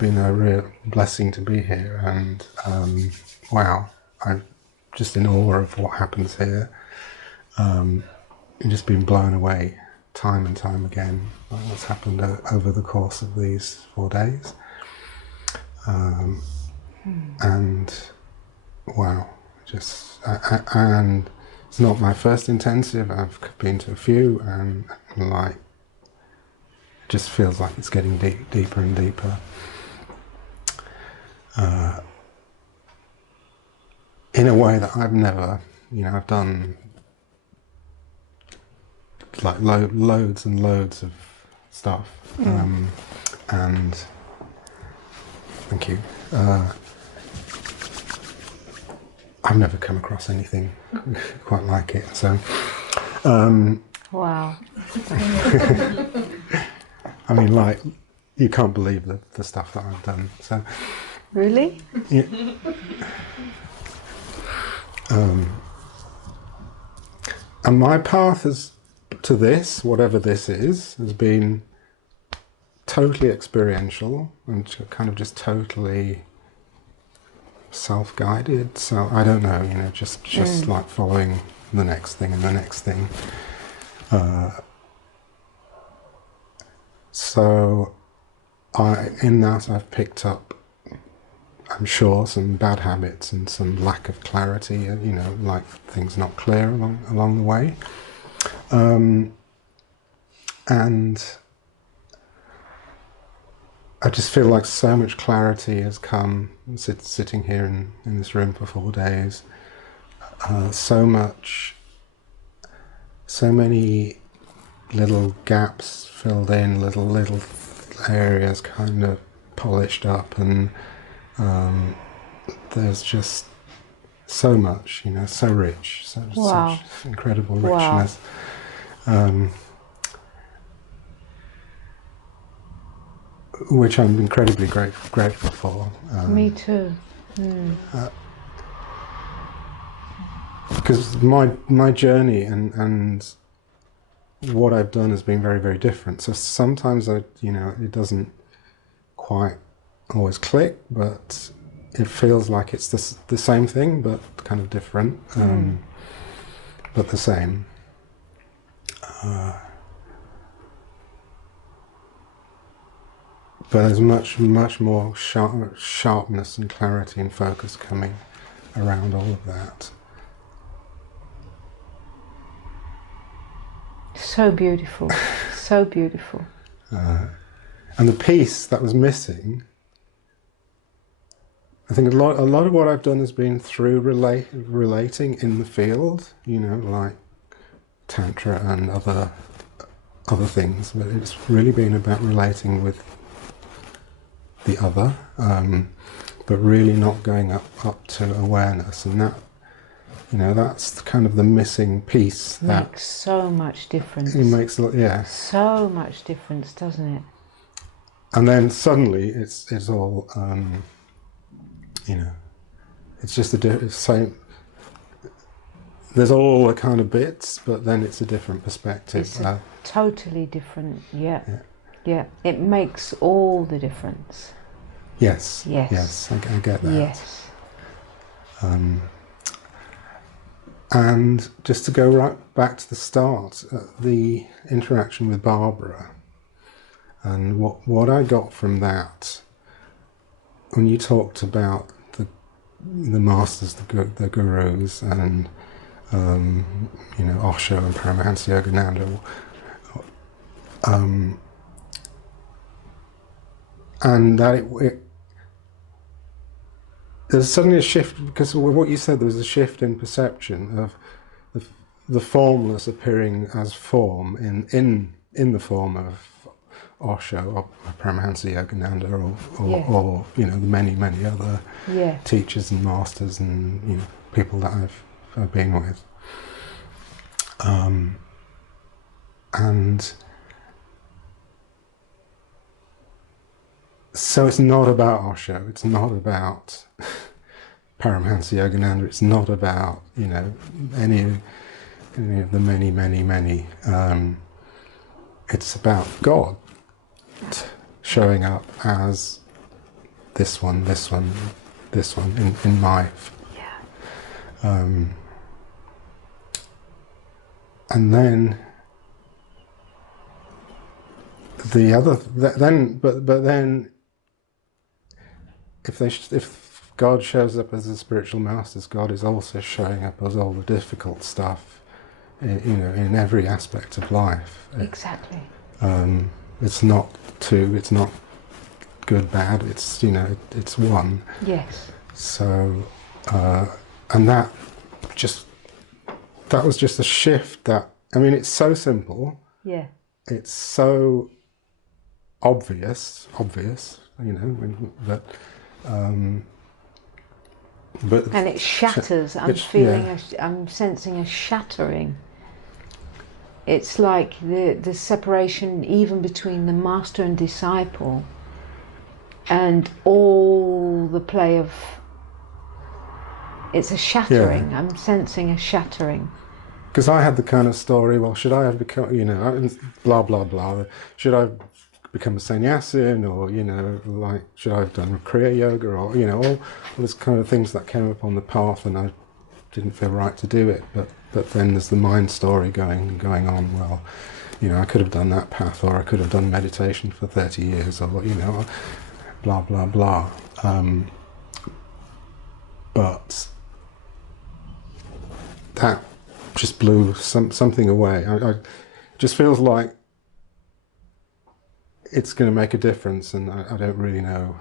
been a real blessing to be here, and wow, I'm just in awe of what happens here. I've just been blown away time and time again by what's happened over the course of these 4 days. And wow, and it's not my first intensive. I've been to a few, and like, it just feels like it's getting deeper and deeper. In a way that I've never, I've done like loads and loads of stuff, and thank you. I've never come across anything quite like it. So, wow. I mean, like, you can't believe the stuff that I've done. So, really? Yeah. And my path to this, whatever this is, has been totally experiential and kind of just totally self-guided. So I don't know, just like following the next thing and the next thing. So in that I've picked up, I'm sure, some bad habits and some lack of clarity, like things not clear along the way. And I just feel like so much clarity has come sitting here in this room for 4 days. So many little gaps filled in, little areas kind of polished up, and there's just so much, so rich, Wow. such incredible richness. Which I'm incredibly grateful for. Me too. Because my journey and what I've done has been very, very different. So sometimes it doesn't quite always click, but it feels like it's the same thing, but kind of different, but the same. But there's much more sharpness and clarity and focus coming around all of that. So beautiful, so beautiful. And the piece that was missing, I think a lot of what I've done has been through relating in the field, like Tantra and other things, but it's really been about relating with the other, but really not going up to awareness, and that's kind of the missing piece. That makes so much difference. It makes a lot, yeah. So much difference, doesn't it? And then suddenly it's all, it's just same. There's all the kind of bits, but then it's a different perspective. It's totally different. Yeah. It makes all the difference. Yes. I get that. Yes. And just to go right back to the start, the interaction with Barbara, and what I got from that, when you talked about the masters, the gurus, and Osho and Paramahansa Yogananda, and that there's suddenly a shift, because what you said, there was a shift in perception of the formless appearing as form in the form of Osho or Paramahansa Yogananda or the many other teachers and masters and people that I've been with, and so it's not about Osho, it's not about Paramahansa Yogananda, it's not about any of the many. It's about God showing up as this one, this one, this one in my. Yeah. And then the other, but then if God shows up as the spiritual masters, God is also showing up as all the difficult stuff, in every aspect of life. Exactly. It's not two, it's not good, bad, it's, it's one. Yes. So, and that was just a shift it's so simple. Yeah. It's so obvious, but and it shatters. I'm sensing a shattering. It's like the separation even between the master and disciple, and all the play of. It's a shattering. I'm sensing a shattering. Because I had the kind of story, well, should I have become, blah, blah, blah. Should I become a sannyasin, or, should I have done Kriya Yoga, or, all those kind of things that came up on the path, and I didn't feel right to do it. But then there's the mind story going on, well, I could have done that path, or I could have done meditation for 30 years, or, blah, blah, blah. But that just blew something away. I just feels like it's going to make a difference, and I don't really know.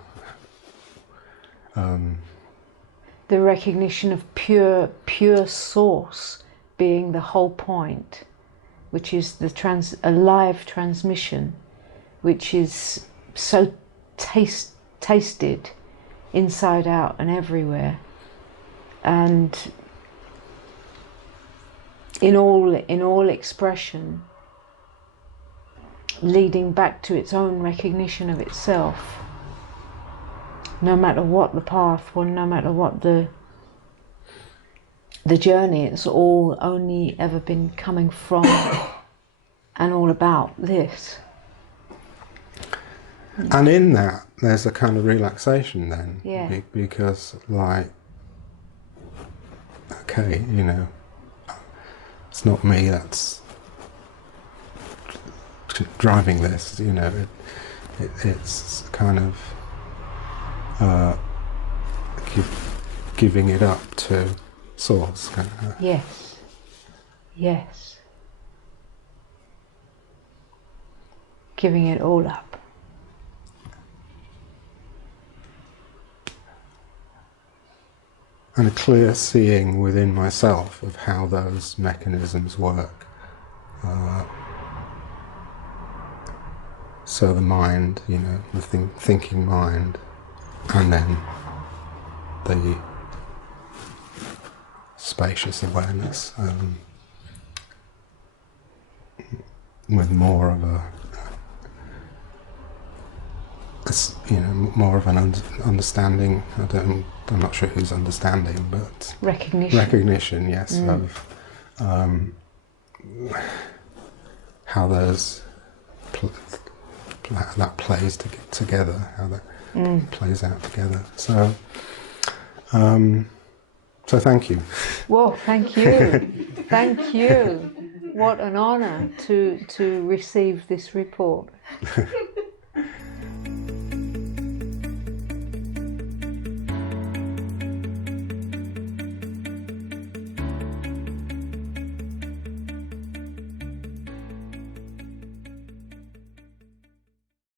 The recognition of pure source being the whole point, which is a live transmission, which is so tasted inside out and everywhere, and in all expression, leading back to its own recognition of itself, no matter what the path, or no matter what the journey. It's all only ever been coming from and all about this. And in that, there's a kind of relaxation then. Yeah. Because, okay, it's not me that's driving this, it's kind of giving it up to Source. Yes. Yes. Giving it all up. And a clear seeing within myself of how those mechanisms work. So the mind, the thinking mind, and then the spacious awareness, with more of more of an understanding. I'm not sure who's understanding, but recognition, yes, of how those that plays together, how that plays out together. So, so thank you. Well, thank you, thank you. What an honour to receive this report.